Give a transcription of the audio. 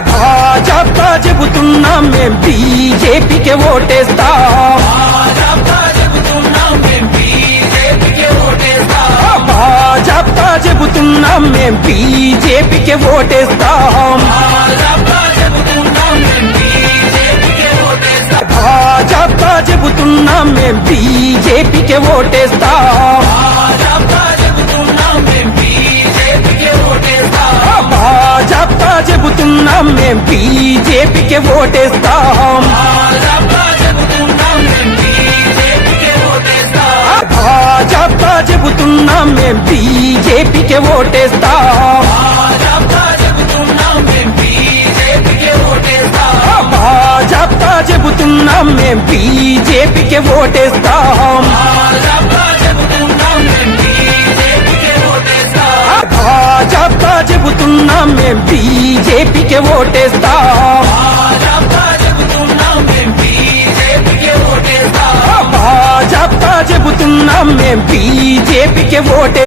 భాజపా చెబుతున్నాం మేం బీజేపీకే ఓటేస్తాం. భాజపా చెబుతున్నాం మేం బీజేపీకే ఓటేస్తాం. భాజపా చెబుతున్నాం మేం బీజేపీకే ఓటేస్తాం. భాజపా చెబుతున్నాం మేం బీజేపీకే ఓటేస్తాం. భాజపా చెబుతున్నాం మేం బీజేపీకే ఓటేస్తాం. భాజపా చెబుతున్నాం మేం బీజేపీకే ఓటేస్తాం. భాజపా చెబుతున్నాం మేం బీజేపీకే ఓటేస్తాం. భాజపా చెబుతున్నాం మేం బీజేపీకే ఓటే